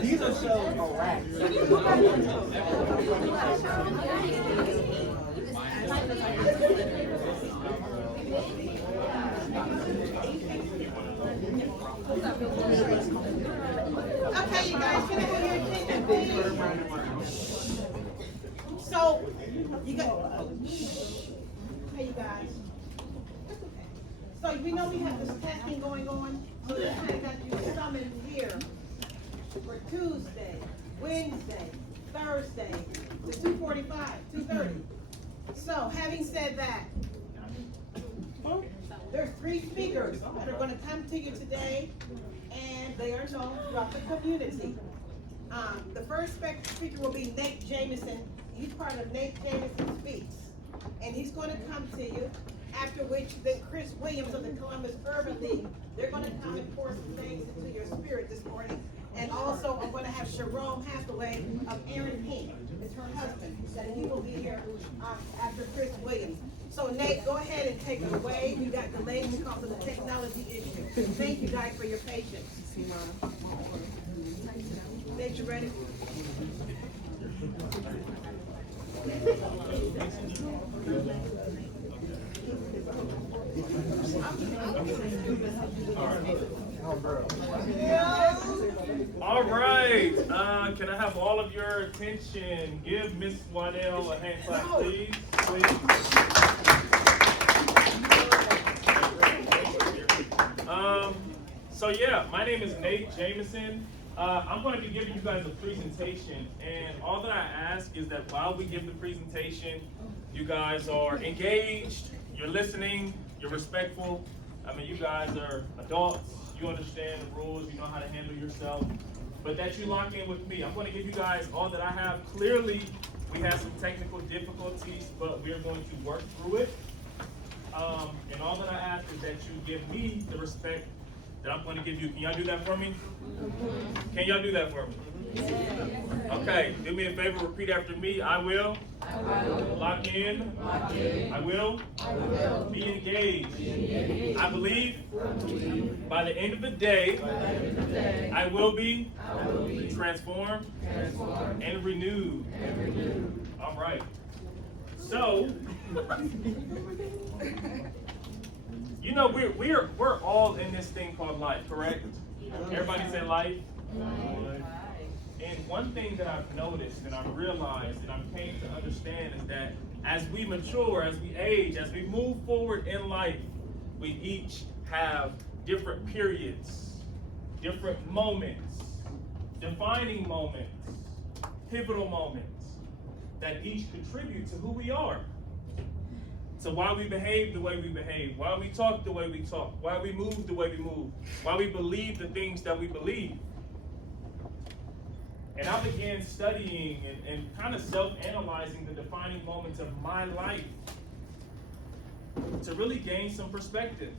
These are so correct. Okay, you guys, can I have your attention, please? So, you got, hey, you guys. So, we know we have this testing going on, so we kind of got you summoned here for Tuesday, Wednesday, Thursday, to 2:45, 2:30. So, having said that, there's 3 speakers that are going to come to you today, and they are known throughout the community. The first speaker will be Nate Jameson. He's part of Nate Jameson Speaks, and he's going to come to you. After which, then Chris Williams of the Columbus Urban League, they're going to come and pour some things into your spirit this morning. And also, I'm going to have Sharon Hathaway of Aaron Pink, it's her husband, that he will be here after Chris Williams. So Nate, go ahead and take it away. We got delayed because of the technology issue. Thank you guys for your patience. Nate, you ready? All right. Can I have all of your attention? Give Miss Waddell a hand clap, please. So yeah, my name is Nate Jameson. I'm going to be giving you guys a presentation, and all that I ask is that while we give the presentation, you guys are engaged, you're listening, you're respectful. I mean, you guys are adults, you understand the rules, you know how to handle yourself, but that you lock in with me. I'm going to give you guys all that I have. Clearly, we had some technical difficulties, but we're going to work through it. And all that I ask is that you give me the respect that I'm going to give you. Can y'all do that for me? Can y'all do that for me? Okay, do me a favor, repeat after me. I will. Lock in. I will. Be engaged. I believe. By the end of the day, I will be transformed and renewed. All right. So, you know, we're all in this thing called life, correct? Everybody say life. And one thing that I've noticed and I've realized and I've came to understand is that as we mature, as we age, as we move forward in life, we each have different periods, different moments, defining moments, pivotal moments that each contribute to who we are. So why we behave the way we behave, why we talk the way we talk, why we move the way we move, why we believe the things that we believe. And I began studying and kind of self-analyzing the defining moments of my life to really gain some perspective.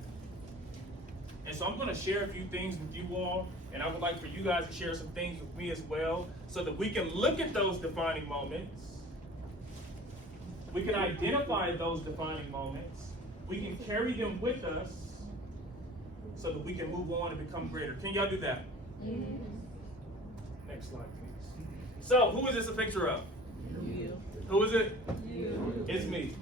And so I'm going to share a few things with you all, and I would like for you guys to share some things with me as well, so that we can look at those defining moments. We can identify those defining moments. We can carry them with us so that we can move on and become greater. Can y'all do that? Yes. Next slide, please. So, who is this a picture of? You. Who is it? You. It's me.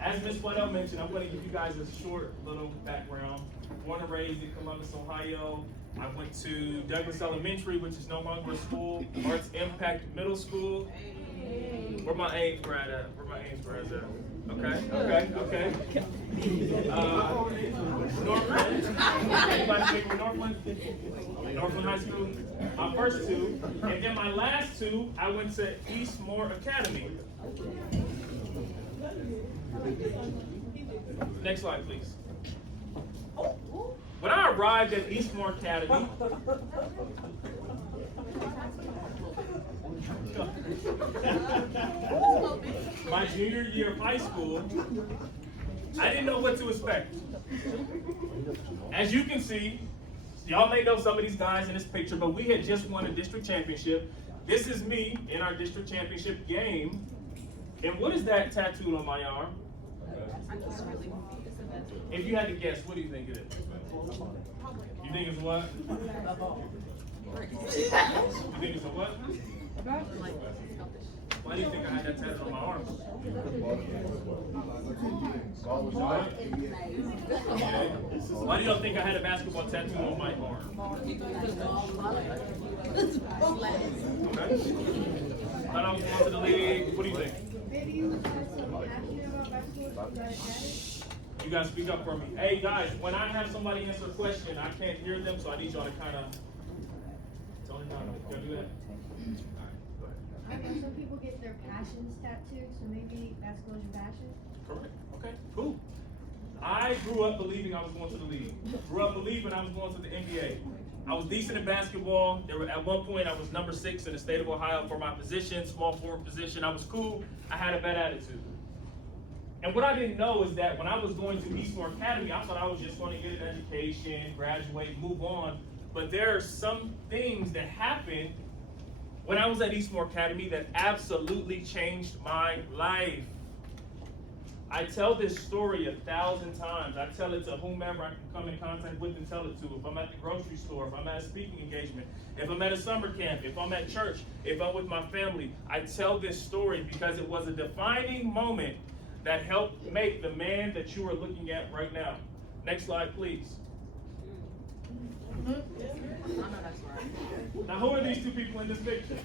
As Ms. Waddell mentioned, I'm going to give you guys a short little background. Born and raised in Columbus, Ohio. I went to Douglas Elementary, which is no longer a school. Arts Impact Middle School. Where my Ames grad at? Where my Ames grads at? Okay. Northland. Anybody speak from Northland? Northland High School. My first two, and then my last two, I went to Eastmore Academy. Next slide, please. When I arrived at Eastmore Academy, my junior year of high school, I didn't know what to expect. As you can see, y'all may know some of these guys in this picture, but we had just won a district championship. This is me in our district championship game. And what is that tattooed on my arm? If you had to guess, what do you think it is? You think it's what? You think it's a what? Why do you think I had that tattoo on my arm? Why do y'all think I had a basketball tattoo on my arm? Okay. Thought I was going to the league. What do you think? You guys speak up for me. Hey guys, when I have somebody answer a question, I can't hear them, so I need y'all to kind of tone it down. Y'all do that? I know some people get their passions tattooed, so maybe basketball is your passion. Correct. Okay, cool. I grew up believing I was going to the league. Grew up believing I was going to the NBA. I was decent in basketball. At one point, I was number 6 in the state of Ohio for my position, small forward position. I was cool. I had a bad attitude. And what I didn't know is that when I was going to Eastmore Academy, I thought I was just going to get an education, graduate, move on. But there are some things that happened when I was at Eastmore Academy that absolutely changed my life. I tell this story 1,000 times. I tell it to whomever I can come in contact with and tell it to. If I'm at the grocery store, if I'm at a speaking engagement, if I'm at a summer camp, if I'm at church, if I'm with my family, I tell this story because it was a defining moment that helped make the man that you are looking at right now. Next slide, please. Now, who are these two people in this picture?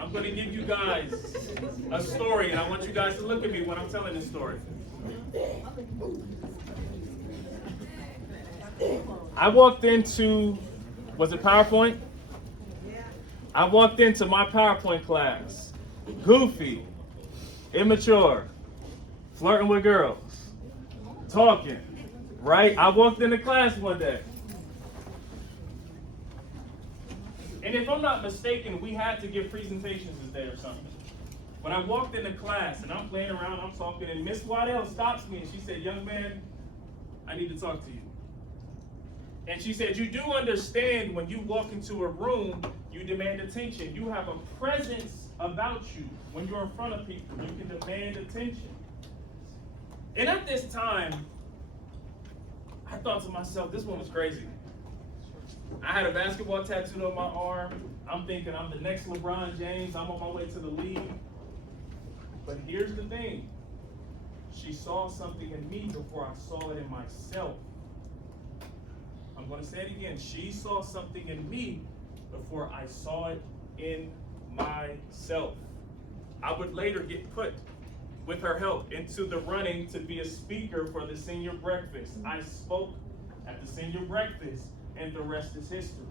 I'm going to give you guys a story, and I want you guys to look at me when I'm telling this story. I walked into, was it PowerPoint? I walked into my PowerPoint class. Goofy, immature, flirting with girls, talking, right? I walked into class one day. And if I'm not mistaken, we had to give presentations this day or something. When I walked into class and I'm playing around, I'm talking, and Miss Waddell stops me and she said, "Young man, I need to talk to you." And she said, "You do understand when you walk into a room, you demand attention. You have a presence about you. When you're in front of people, you can demand attention." And at this time, I thought to myself, this one was crazy. I had a basketball tattooed on my arm. I'm thinking I'm the next LeBron James. I'm on my way to the league. But here's the thing. She saw something in me before I saw it in myself. I'm going to say it again. She saw something in me before I saw it in myself. I would later get put, with her help, into the running to be a speaker for the senior breakfast. I spoke at the senior breakfast, and the rest is history.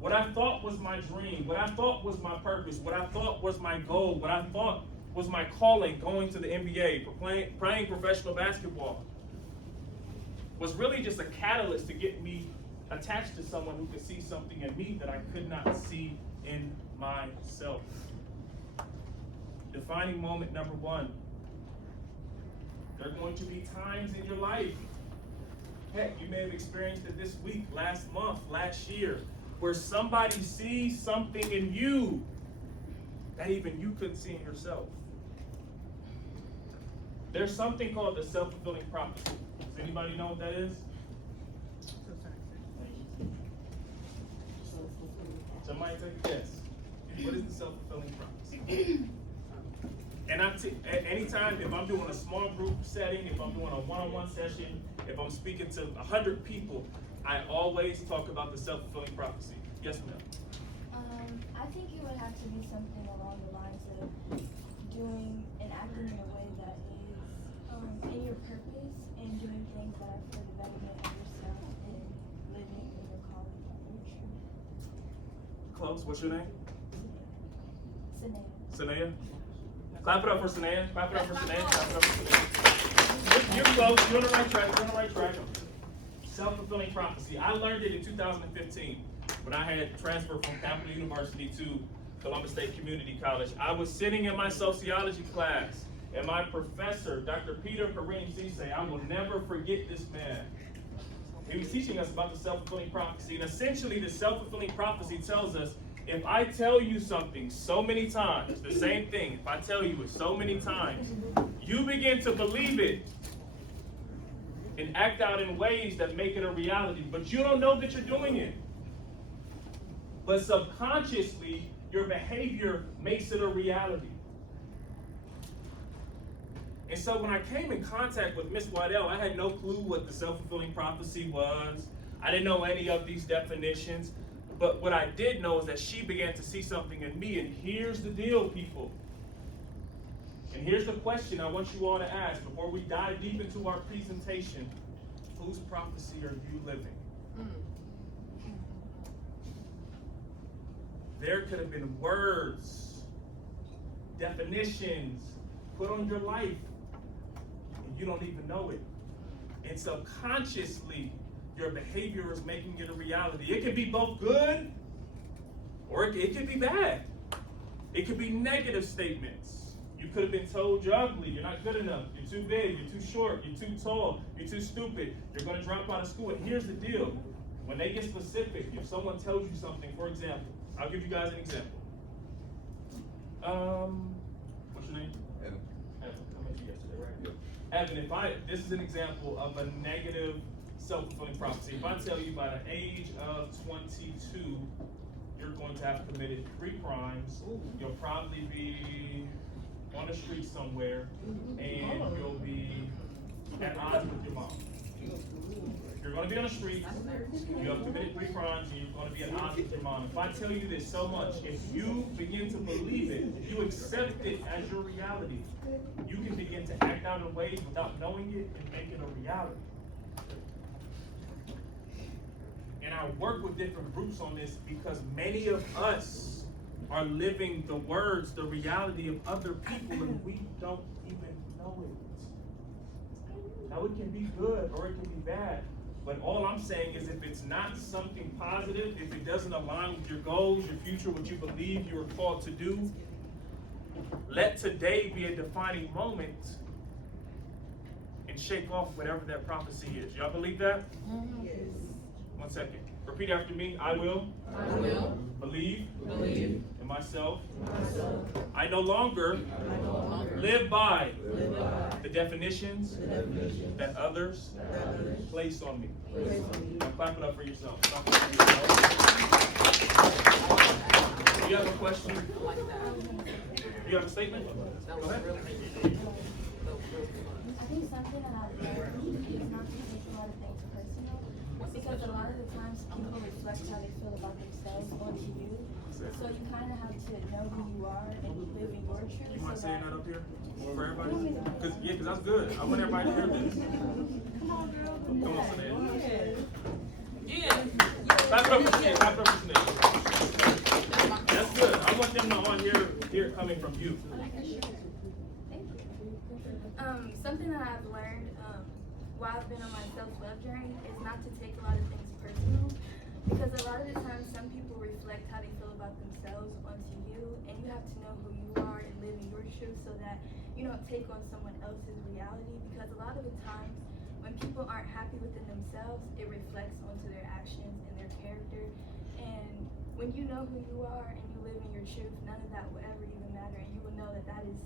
What I thought was my dream, what I thought was my purpose, what I thought was my goal, what I thought was my calling, going to the NBA, for playing professional basketball, was really just a catalyst to get me attached to someone who could see something in me that I could not see in myself. Defining moment number 1. There are going to be times in your life, heck, you may have experienced it this week, last month, last year, where somebody sees something in you that even you couldn't see in yourself. There's something called the self-fulfilling prophecy. Does anybody know what that is? Somebody take a guess. What is the self-fulfilling prophecy? And anytime, if I'm doing a small group setting, if I'm doing a one-on-one session, if I'm speaking to 100 people, I always talk about the self-fulfilling prophecy. Yes, ma'am? I think it would have to be something along the lines of doing and acting in a way that is in your purpose and doing things that are for the betterment of yourself and living in your calling that you're true. Close. What's your name? Sinea. Sanaya? Clap it up for Sanaa. Clap it up for Sanaa. Clap it up for Sanaa. You're close. You're on the right track. You're on the right track. Self-fulfilling prophecy. I learned it in 2015 when I had transferred from Capital University to Columbus State Community College. I was sitting in my sociology class, and my professor, Dr. Peter Kareem Cisse, I will never forget this man. He was teaching us about the self-fulfilling prophecy, and essentially the self-fulfilling prophecy tells us, if I tell you something so many times, the same thing, if I tell you it so many times, you begin to believe it and act out in ways that make it a reality, but you don't know that you're doing it. But subconsciously, your behavior makes it a reality. And so when I came in contact with Miss Waddell, I had no clue what the self-fulfilling prophecy was. I didn't know any of these definitions. But what I did know is that she began to see something in me. And here's the deal, people. And here's the question I want you all to ask before we dive deep into our presentation. Whose prophecy are you living? There could have been words, definitions put on your life, and you don't even know it. And subconsciously, your behavior is making it a reality. It could be both good, or it could be bad. It could be negative statements. You could have been told you're ugly, you're not good enough, you're too big, you're too short, you're too tall, you're too stupid, you're going to drop out of school. And here's the deal. When they get specific, if someone tells you something, for example, I'll give you guys an example. What's your name? Evan. Evan. I met you yesterday, right? Evan, this is an example of a negative self-fulfilling prophecy. If I tell you by the age of 22, you're going to have committed 3 crimes, you'll probably be on the street somewhere, and you'll be at odds with your mom. You're going to be on the street, you have committed 3 crimes, and you're going to be at odds with your mom. If I tell you this so much, if you begin to believe it, if you accept it as your reality, you can begin to act out in ways without knowing it and make it a reality. And I work with different groups on this because many of us are living the words, the reality of other people, and we don't even know it. Now, it can be good or it can be bad, but all I'm saying is if it's not something positive, if it doesn't align with your goals, your future, what you believe you are called to do, let today be a defining moment and shake off whatever that prophecy is. Y'all believe that? Yes. 1 second. Repeat after me. I will believe in myself. I no longer live by the definitions that others place on me. Now clap it up for yourself. Clap it up for yourself. Do you have a question? Do you have a statement? Go ahead. I think something that I've learned is not to take a lot of things personal, because a lot of the times people reflect how they feel about themselves onto you. So you kind of have to know who you are and live in your truth. You mind so saying that that up here for everybody? Because that's good. I want everybody to hear this. Come on, Sanaa. Clap it up for Sanaa. Clap it up for Sanaa. That's good. I want them to all hear it coming from you. Something that I've learned while I've been on my self-love journey is not to take a lot of things personal, because a lot of the times some people reflect how they feel about themselves onto you, and you have to know who you are and live in your truth so that you don't take on someone else's reality, because a lot of the times when people aren't happy within themselves, it reflects onto their actions and their character. And when you know who you are and you live in your truth, none of that will ever even matter, and you will know that that is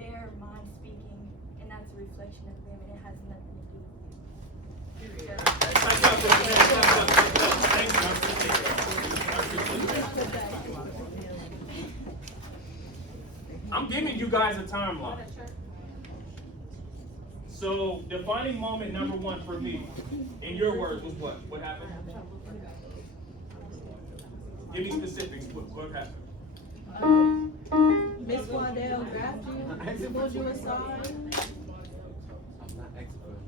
their mind speaking, and that's a reflection of them, and it has nothing to do with you. Yeah. I'm giving you guys a timeline. So, defining moment number 1 for me, in your words, was what? What happened? Give me specifics. What happened? Miss Waddell drafted you, pulled you aside. I'm not expert.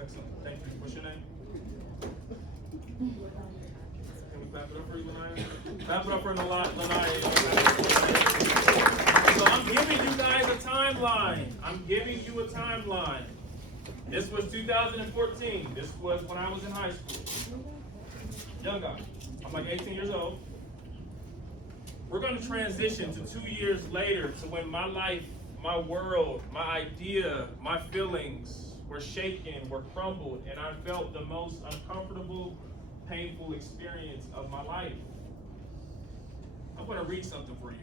Excellent. Thank you. free, Lanaya. Clap it up for Lanaya. So I'm giving you guys a timeline. I'm giving you a timeline. This was 2014. This was when I was in high school. Young guy. I'm like 18 years old. We're going to transition to 2 years later to when my life, my world, my idea, my feelings were shaken, were crumbled, and I felt the most uncomfortable, painful experience of my life. I'm going to read something for you.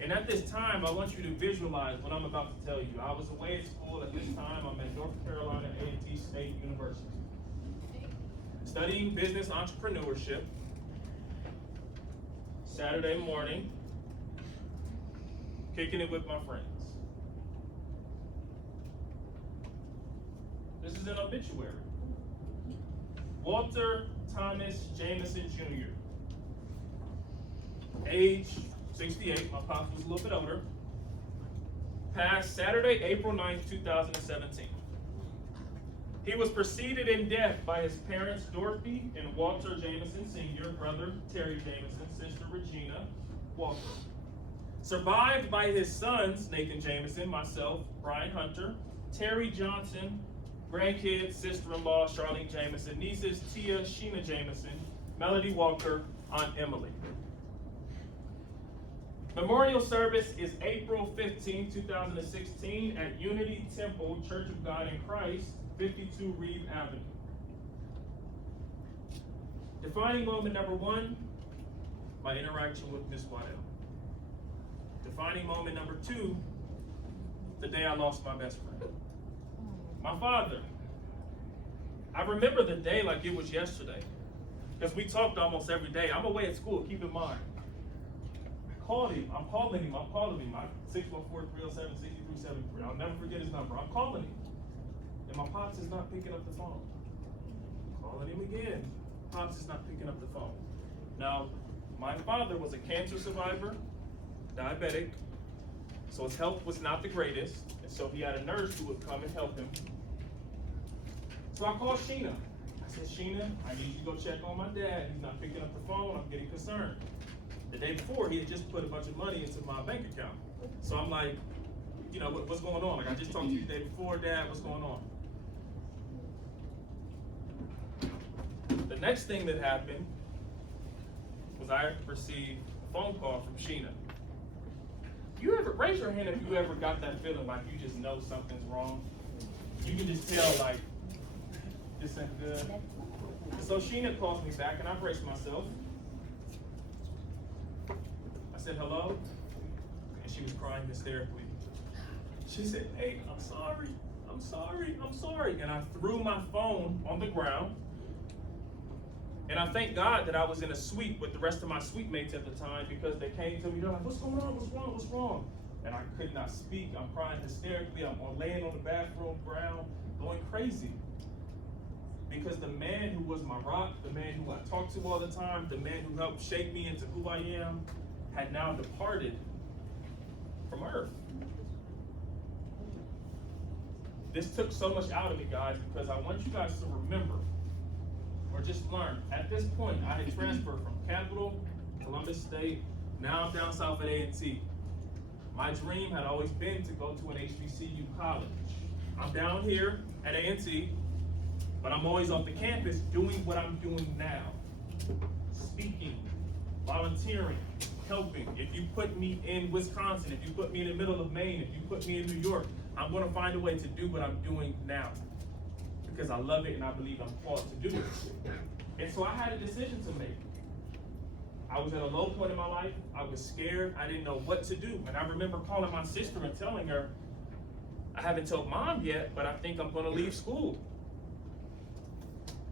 And at this time, I want you to visualize what I'm about to tell you. I was away at school at this time. I'm at North Carolina A&T State University, studying business entrepreneurship. Saturday morning, kicking it with my friends. This is an obituary. Walter Thomas Jameson Jr. Age 68, my pops was a little bit older. Passed Saturday, April 9th, 2017. He was preceded in death by his parents, Dorothy and Walter Jameson Sr., brother Terry Jameson, sister Regina Walker. Survived by his sons, Nathan Jameson, myself, Brian Hunter, Terry Johnson, grandkids, sister-in-law, Charlene Jameson, nieces, Tia, Sheena Jameson, Melody Walker, Aunt Emily. Memorial service is April 15, 2016 at Unity Temple, Church of God in Christ, 52 Reeve Avenue. Defining moment number 1, my interaction with Miss Waddell. Defining moment number 2, the day I lost my best friend. My father. I remember the day like it was yesterday, because we talked almost every day. I'm away at school, keep in mind. I called him, I'm calling him. 614-307-6373. I'll never forget his number. I'm calling him. And my pops is not picking up the phone. Calling him again. Pops is not picking up the phone. Now, my father was a cancer survivor, diabetic, so his health was not the greatest, and so he had a nurse who would come and help him. So I called Sheena. I said, Sheena, I need you to go check on my dad. He's not picking up the phone. I'm getting concerned. The day before, he had just put a bunch of money into my bank account. So I'm like, you know, what's going on? Like, I just talked to you the day before, Dad, what's going on? The next thing that happened was I received a phone call from Sheena. You ever, raise your hand if you ever got that feeling like you just know something's wrong? You can just tell, like, this ain't good. So Sheena calls me back and I brace myself. I said, hello? And she was crying hysterically. She said, hey, I'm sorry. And I threw my phone on the ground. And I thank God that I was in a suite with the rest of my suite mates at the time, because they came to me, they're like, what's going on, what's wrong? And I could not speak, I'm crying hysterically, I'm laying on the bathroom ground, going crazy. Because the man who was my rock, the man who I talked to all the time, the man who helped shape me into who I am, had now departed from earth. This took so much out of me, guys, because I want you guys to remember, or just learn, at this point, I had transferred from Capital, Columbus State, now I'm down south at A&T. My dream had always been to go to an HBCU college. I'm down here at A&T, but I'm always off the campus doing what I'm doing now. Speaking, volunteering, helping. If you put me in Wisconsin, if you put me in the middle of Maine, if you put me in New York, I'm gonna find a way to do what I'm doing now, because I love it and I believe I'm called to do it. And so I had a decision to make. I was at a low point in my life. I was scared. I didn't know what to do. And I remember calling my sister and telling her, I haven't told Mom yet, but I think I'm gonna leave school.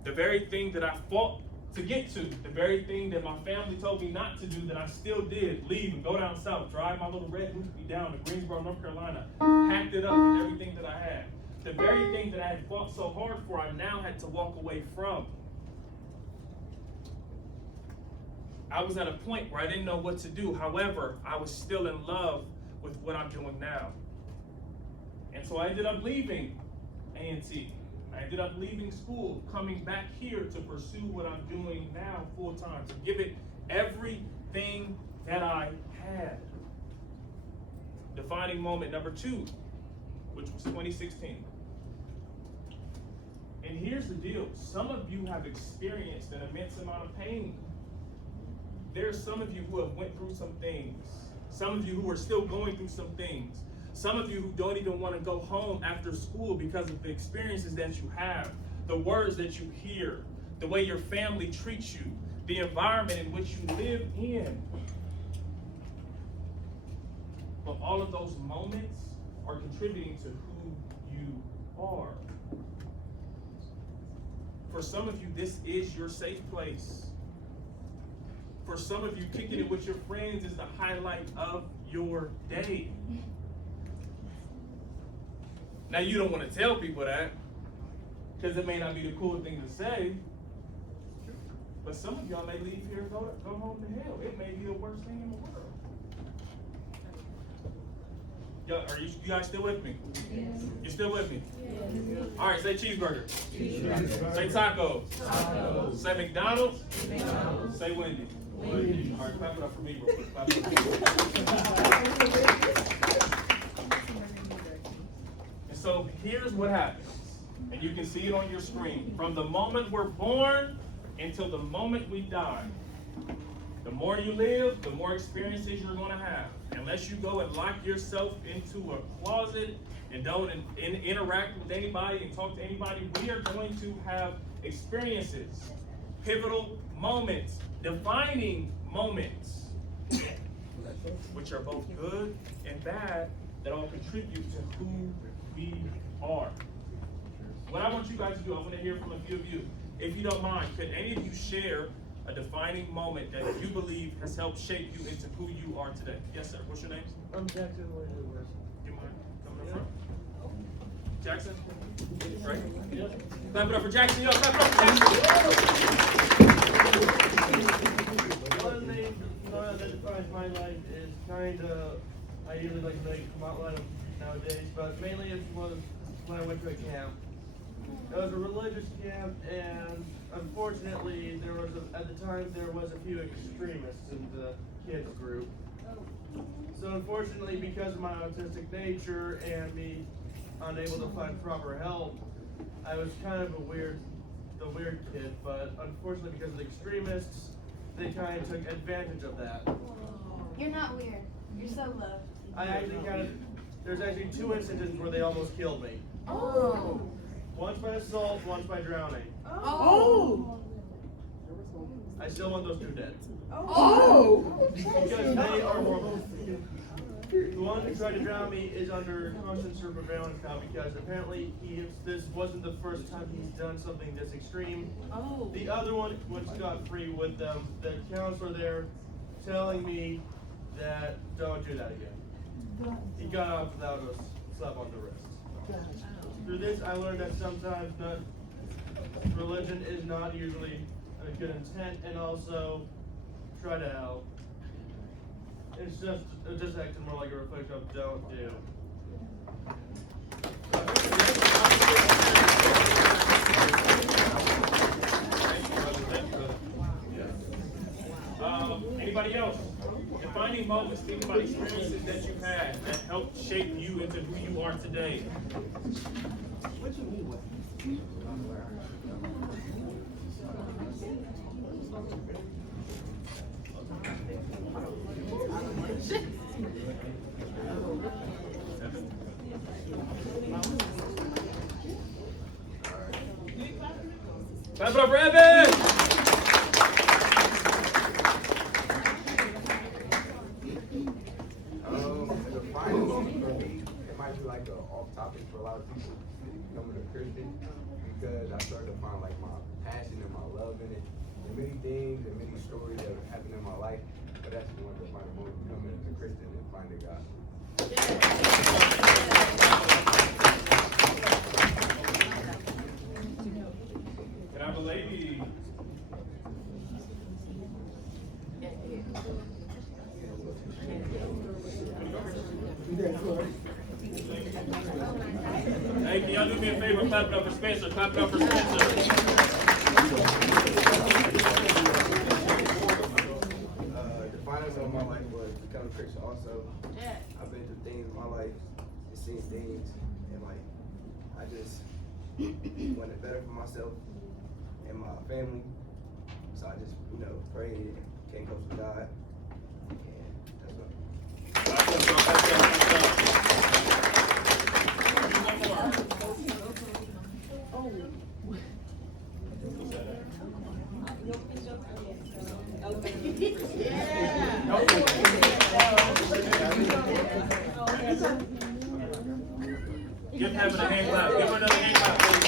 The very thing that I fought to get to, the very thing that my family told me not to do, that I still did, leave and go down south, drive my little red Hoopty down to Greensboro, North Carolina, packed it up with everything that I had. The very thing that I had fought so hard for, I now had to walk away from. I was at a point where I didn't know what to do. However, I was still in love with what I'm doing now. And so I ended up leaving A&T. I ended up leaving school, coming back here to pursue what I'm doing now full time, to give it everything that I had. Defining moment number 2, which was 2016. And here's the deal. Some of you have experienced an immense amount of pain. There's some of you who have went through some things. Some of you who are still going through some things. Some of you who don't even want to go home after school because of the experiences that you have, the words that you hear, the way your family treats you, the environment in which you live in. But all of those moments are contributing to who you are. For some of you, this is your safe place. For some of you, kicking it with your friends is the highlight of your day. Now, you don't want to tell people that, because it may not be the cool thing to say. But some of y'all may leave here and go home to hell. It may be the worst thing in the world. Yo, are you guys still with me? Yes. You still with me? Yes. All right, say cheeseburger. Say tacos. Say McDonald's. Say Wendy's. All right, clap it up for me real quick. Clap it up for me. And so here's what happens. And you can see it on your screen. From the moment we're born until the moment we die. The more you live, the more experiences you're going to have. Unless you go and lock yourself into a closet and don't interact with anybody and talk to anybody, we are going to have experiences, pivotal moments, defining moments, which are both good and bad, that all contribute to who we are. What I want you guys to do, I want to hear from a few of you. If you don't mind, could any of you share a defining moment that you believe has helped shape you into who you are today? Yes, sir. What's your name? I'm Jackson Williams. Do you mind coming up front? Jackson? Right? Clap it up for Jackson. Yo, clap it up for Jackson. One thing that defines my life is kind of, I usually like to make come out loud nowadays, but mainly it was when I went to a camp. It was a religious camp, and unfortunately, at the time there was a few extremists in the kids group. So unfortunately, because of my autistic nature and me unable to find proper help, I was kind of the weird kid. But unfortunately, because of the extremists, they kind of took advantage of that. You're not weird. You're so loved. There's actually 2 instances where they almost killed me. Oh. Once by assault, once by drowning. Oh. I still want those 2 dead. Oh. Because they are horrible. The one who tried to drown me is under constant surveillance now because apparently this wasn't the first time he's done something this extreme. Oh. The other one went scot-free with the counselor there telling me that don't do that again. He got off without a slap on the wrist. Through this, I learned that sometimes religion is not usually a good intent, and also try to help. It's just acting more like a reflection of don't do. Anybody else? Defining moments, think about experiences that you've had that helped shape you into who you are today. What you mean with? Clap it up for Evan! The final moment for me, it might be like an off topic for a lot of people becoming a Christian, because I started to find like my passion and my love in it. There are many things and many stories that have happened in my life, but that's one of the final moments, becoming a Christian and finding God. Can I have a lady? Hey, can y'all do me a favor? Clap it up for Spencer. Spencer. Clap it up for Spencer. The finals of my life was becoming a Christian also. I've been through things in my life and seen things, and like I just wanted better for myself and my family. So I just, prayed and came close to God. And that's what. Give Heaven a hand clap. Give her another hand clap, please.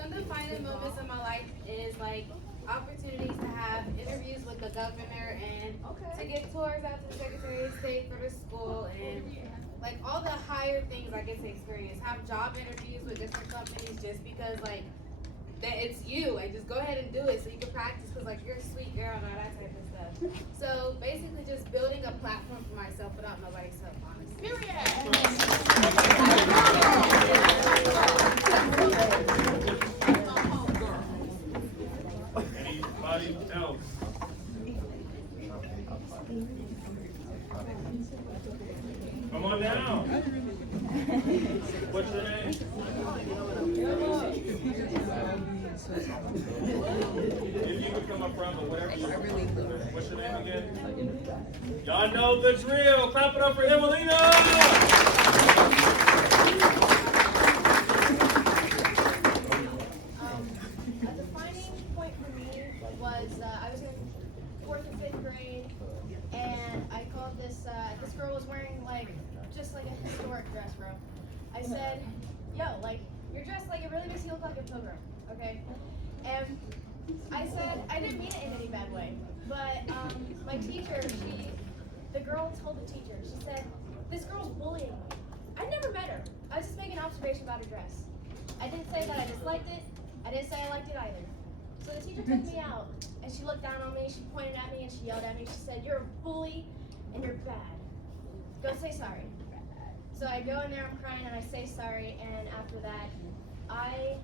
Some defining moments in my life is like opportunities to have interviews with the governor and to give tours out to the Secretary of State for the school and like all the higher things I get to experience. Have job interviews with different companies just because like that it's you. Like just go ahead and do it so you can practice because like you're a sweet girl and all that type of stuff. So basically just building a platform for myself without nobody's help, honestly. Anybody else? Come on down. What's your name? If you could come up front or whatever. What's your name again? Y'all know the drill. Clap it up for Emelina. A defining point for me was I was in 4th and 5th grade, and I called this girl was wearing just like a historic dress, bro. I said, yo, you're dressed like it really makes you look like a pilgrim, okay? And I said, I didn't mean it in any bad way, but my teacher, the girl told the teacher, she said, this girl's bullying me. I never met her. I was just making an observation about her dress. I didn't say that I disliked it. I didn't say I liked it either. So the teacher took me out, and she looked down on me, she pointed at me, and she yelled at me. She said, you're a bully, and you're bad. Go say sorry. So I go in there, I'm crying, and I say sorry, and after that, I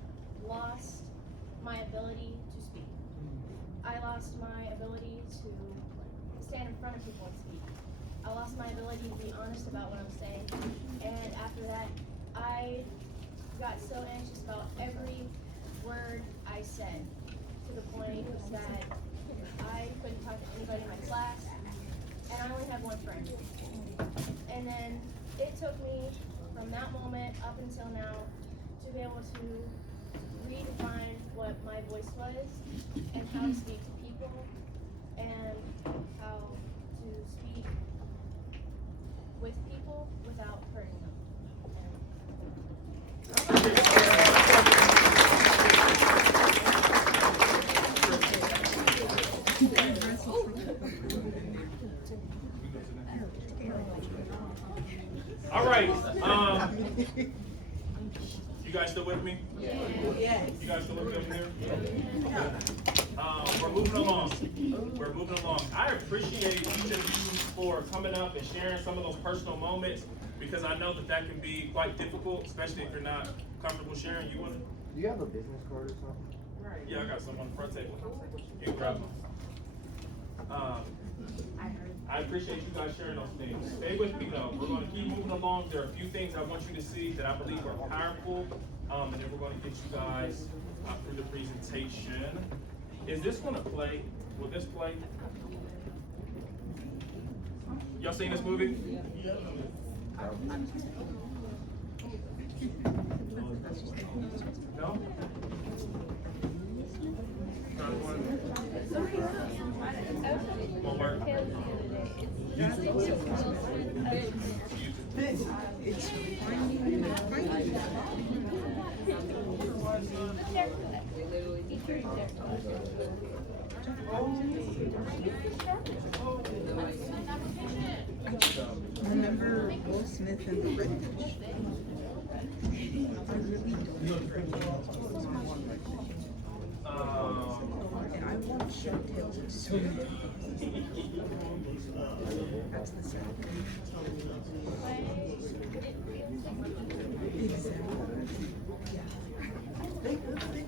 lost my ability to speak. I lost my ability to stand in front of people and speak. I lost my ability to be honest about what I'm saying, and after that, I got so anxious about every word I said, to the point that I couldn't talk to anybody in my class, and I only had one friend. And then it took me from that moment up until now to be able to redefine what my voice was and how to speak to people and how to speak with people without hurting them. All right. You guys still with me? Yes. You guys still with me over here? We're moving along. We're moving along. I appreciate each of you for coming up and sharing some of those personal moments because I know that can be quite difficult, especially if you're not comfortable sharing. You want to? Do you have a business card or something? Yeah, I got some on the front table. You can grab them. I appreciate you guys sharing those things. Stay with me though. We're going to keep moving along. There are a few things I want you to see that I believe are powerful, and then we're going to get you guys through the presentation. Is this going to play? Will this play? Y'all seen this movie? No? Won't work. Remember Will Smith and the Redfish? I really don't. And I want Shark tails are so ridiculous. That's the sad thing. Exactly. Yeah. They good, they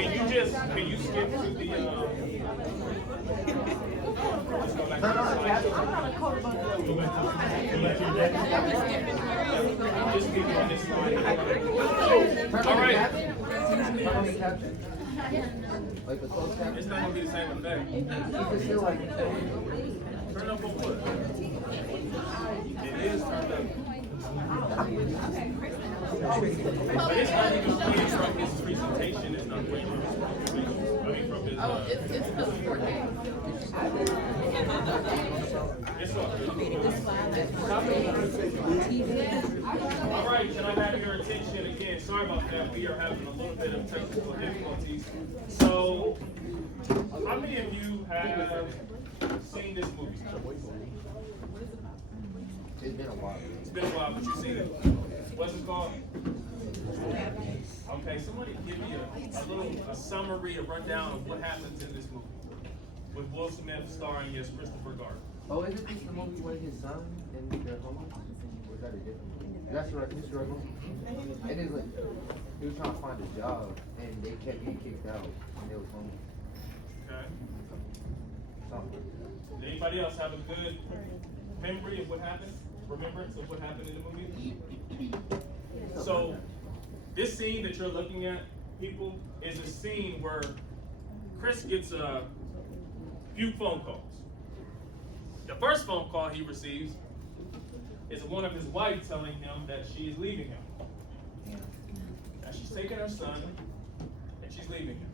Can you skip to the, let's go back to the slide. Go back to the deck. Just keep on this slide. All right. Like the closed caption. It's not gonna be the same effect. You can still like. Turn up for what? It is turned up. But it's not even playing from his presentation. It's not playing from his from his. It's the 4K. It's all good. All right, can I have your attention again? Sorry about that. We are having a little bit of technical difficulties. So, how many of you have seen this movie? It's been a while. It's been a while, but you've seen it. What's it called? Okay, somebody give me a summary, a rundown of what happens in this movie with Will Smith starring as Christopher Gardner. Oh, isn't this the movie with his son and their homo? Or is that a different movie? That's right, this right movie. And it's like, he was trying to find a job and they kept getting kicked out and they was homo. Okay. Something. Did anybody else have a good memory of what happened? Remembrance of what happened in the movie? So, this scene that you're looking at, people, is a scene where Chris gets a few phone calls. The first phone call he receives is one of his wife telling him that she is leaving him. That she's taking her son and she's leaving him.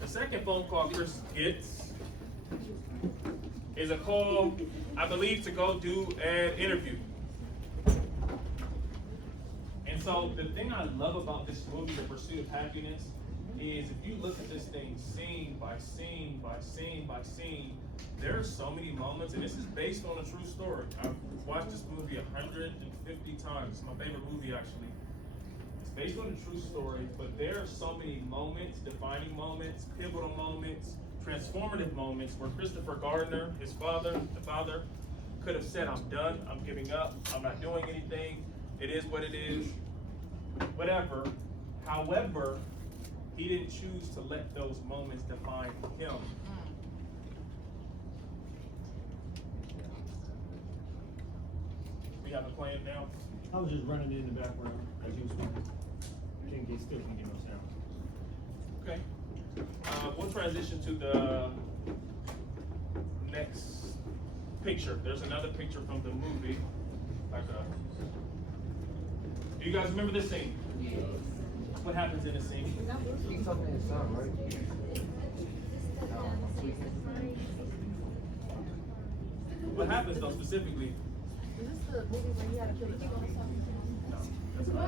The second phone call Chris gets is a call, I believe, to go do an interview. And so the thing I love about this movie, The Pursuit of Happiness, is if you look at this thing scene by scene by scene by scene, there are so many moments, and this is based on a true story. I've watched this movie 150 times. It's my favorite movie, actually. It's based on a true story, but there are so many moments, defining moments, pivotal moments, transformative moments where Christopher Gardner, his father, the father, could have said, I'm done, I'm giving up, I'm not doing anything, it is what it is, whatever. However, he didn't choose to let those moments define him. We have a plan now. I was just running in the background as you was speaking. Still can't get no sound. Okay. We'll transition to the next picture. There's another picture from the movie. Do you guys remember this scene? What happens in this scene? He's talking to his son, right? What happens though specifically? Is this the movie where he had to kill the people? He's talking to his son.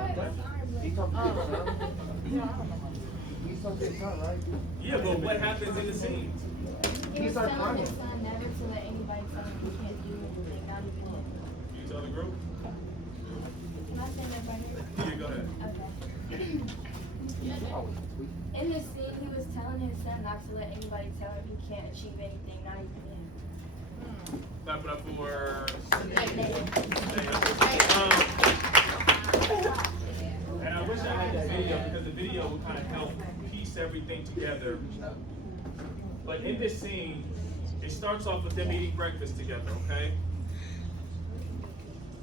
He's talking to his son, right? Yeah, but what happens in the scene? He was started telling crying. his son never to let anybody tell him he can't do anything, not even him. You tell the group? Am I saying that right here? Yeah, go ahead. Okay. In this scene, he was telling his son not to let anybody tell him he can't achieve anything, not even him. Clap it up for. And I wish I had the video because the video would kind of help piece everything together. But in this scene, it starts off with them eating breakfast together, okay?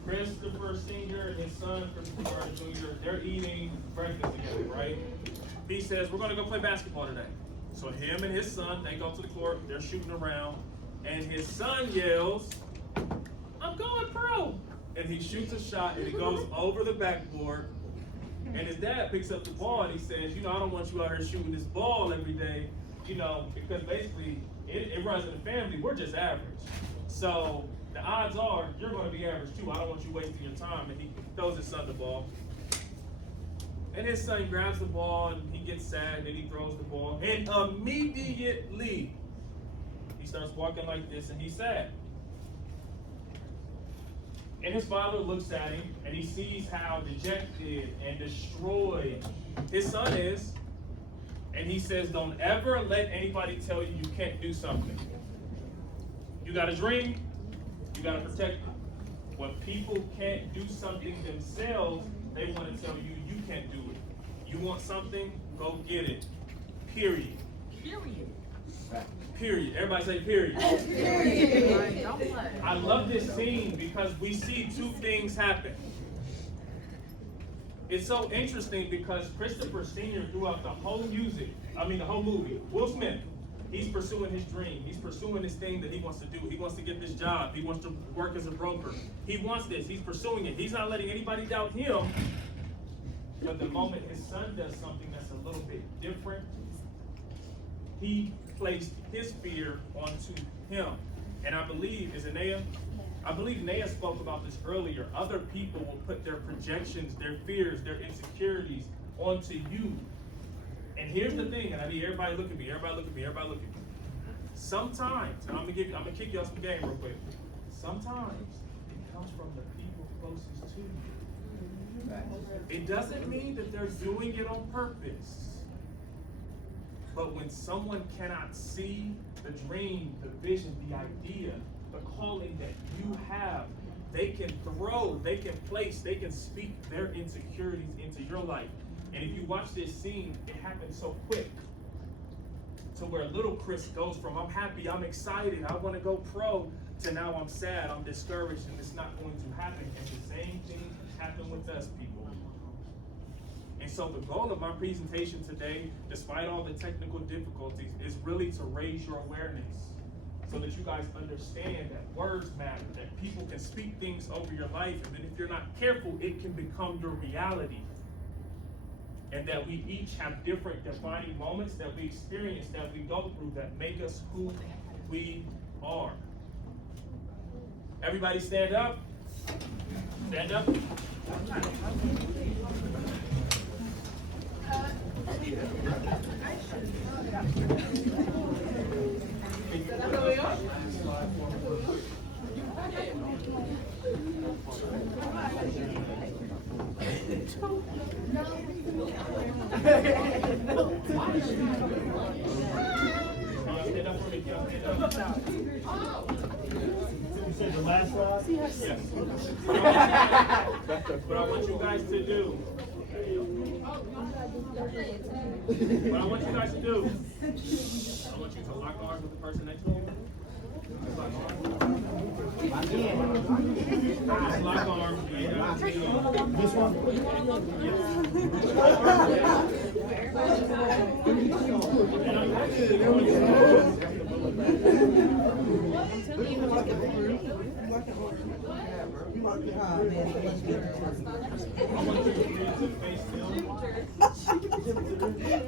Christopher Sr. and his son, Christopher Jr., they're eating breakfast together, right? He says, we're gonna go play basketball today. So him and his son, they go to the court, they're shooting around, and his son yells, I'm going pro! And he shoots a shot and it goes over the backboard. And his dad picks up the ball and he says, I don't want you out here shooting this ball every day, because basically it runs in the family, we're just average. So the odds are you're going to be average too. I don't want you wasting your time. And he throws his son the ball. And his son grabs the ball and he gets sad and then he throws the ball. And immediately he starts walking like this and he's sad. And his father looks at him and he sees how dejected and destroyed his son is. And he says, don't ever let anybody tell you you can't do something. You got a dream, you got to protect it. When people can't do something themselves, they want to tell you you can't do it. You want something, go get it. Period. Period. Everybody say period. Period. I love this scene because we see two things happen. It's so interesting because Christopher Sr. throughout the whole movie, Will Smith, he's pursuing his dream. He's pursuing this thing that he wants to do. He wants to get this job. He wants to work as a broker. He wants this. He's pursuing it. He's not letting anybody doubt him. But the moment his son does something that's a little bit different, he placed his fear onto him. And I believe, is it Naya? I believe Naya spoke about this earlier. Other people will put their projections, their fears, their insecurities onto you. And here's the thing, and I need everybody look at me, everybody look at me, everybody look at me. Sometimes, and I'm gonna kick y'all some game real quick. Sometimes it comes from the people closest to you. It doesn't mean that they're doing it on purpose. But when someone cannot see the dream, the vision, the idea, the calling that you have, they can place, they can speak their insecurities into your life. And if you watch this scene, it happens so quick to where little Chris goes from, I'm happy, I'm excited, I want to go pro, to now I'm sad, I'm discouraged, and it's not going to happen. And the same thing happened with us, people. And so the goal of my presentation today, despite all the technical difficulties, is really to raise your awareness so that you guys understand that words matter, that people can speak things over your life, and that if you're not careful, it can become your reality. And that we each have different defining moments that we experience, that we go through, that make us who we are. Everybody stand up. Stand up. You said the last slide? Yes. What I want you guys to do. What I want you guys to do. I want you to lock arms with the person next to you. Lock arms. Just lock arms. This one?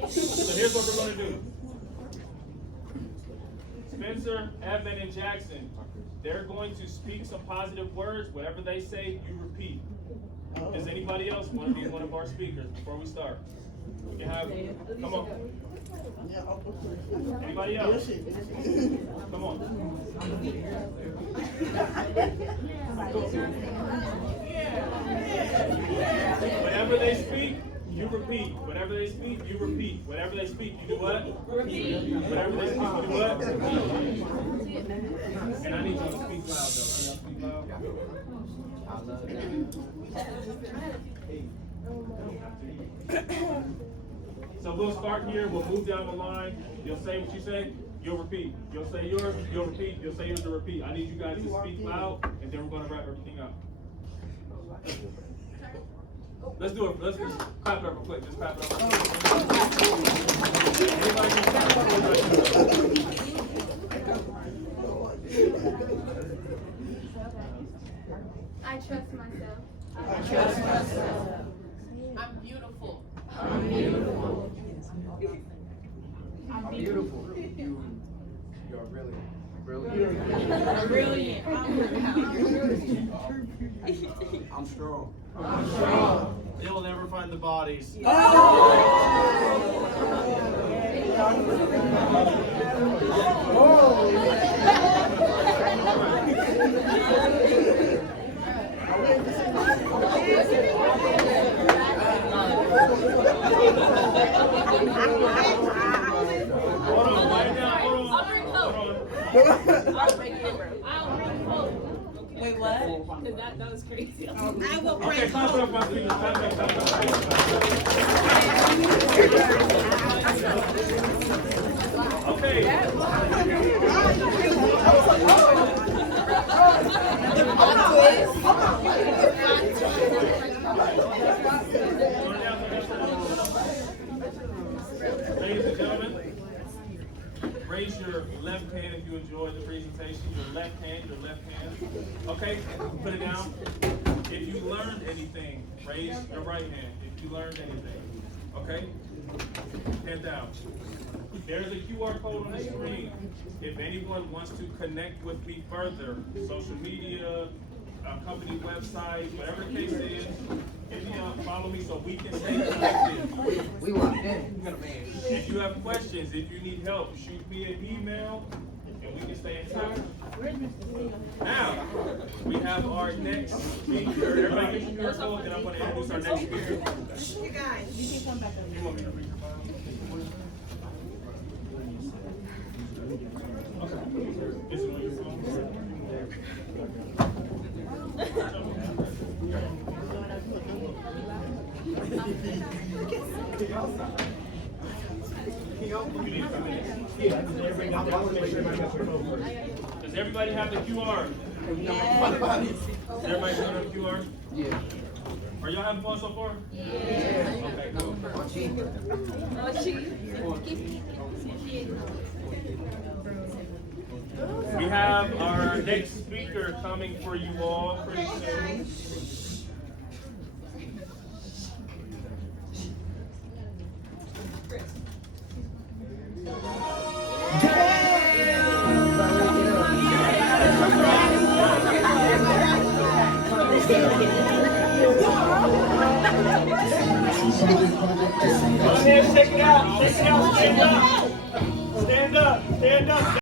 So here's what we're going to do. Spencer, Evan, and Jackson, they're going to speak some positive words. Whatever they say, you repeat. Does anybody else want to be one of our speakers before we start? We can have, come on. Anybody else? Come on. Whenever they speak, you You repeat. Whatever they speak, you repeat. Whatever they speak, you do what? Repeat. Whatever they speak, you do what? Repeat. And I need y'all to speak loud, though. Can y'all speak loud? I love that. So we'll start here. We'll move down the line. You'll say what you say. You'll repeat. You'll say yours. You'll repeat. You'll say yours to repeat. I need you guys to speak loud, and then we're gonna wrap everything up. Let's do it. Let's just clap it up real quick. Just clap it up. Everybody can clap it I trust myself. I trust myself. I'm beautiful. I'm beautiful. I'm beautiful. You're really brilliant. Brilliant. I'm strong. I'm strong. You'll never find the bodies. Hold on, quiet down. Hold on. Wait, what? That was crazy. I will pray. Okay, clap it up, my speakers. Clap it up, clap it up. Okay. Ladies and gentlemen, raise your left hand if you enjoyed the presentation. Your left hand, your left hand. Okay, put it down. If you learned anything, raise your right hand. If you learned anything. Okay? Hand down. There's a QR code on the screen. If anyone wants to connect with me further, social media, company website, whatever the case is, hit me up, follow me so we can stay connected. We locked in. If you have questions, if you need help, shoot me an email and we can stay in touch. Now, we have our next speaker. Everybody get your QR code, and I'm going to introduce our next speaker. You guys, you can come back over. You want me to read your file? Okay. Is it on your phone? Does everybody have the QR? Does everybody have the QR? Yeah. Are y'all having fun so far? Yeah. Okay, cool. We have our next speaker coming for you all pretty soon. Shake it out, stand up. Stand up, stand up.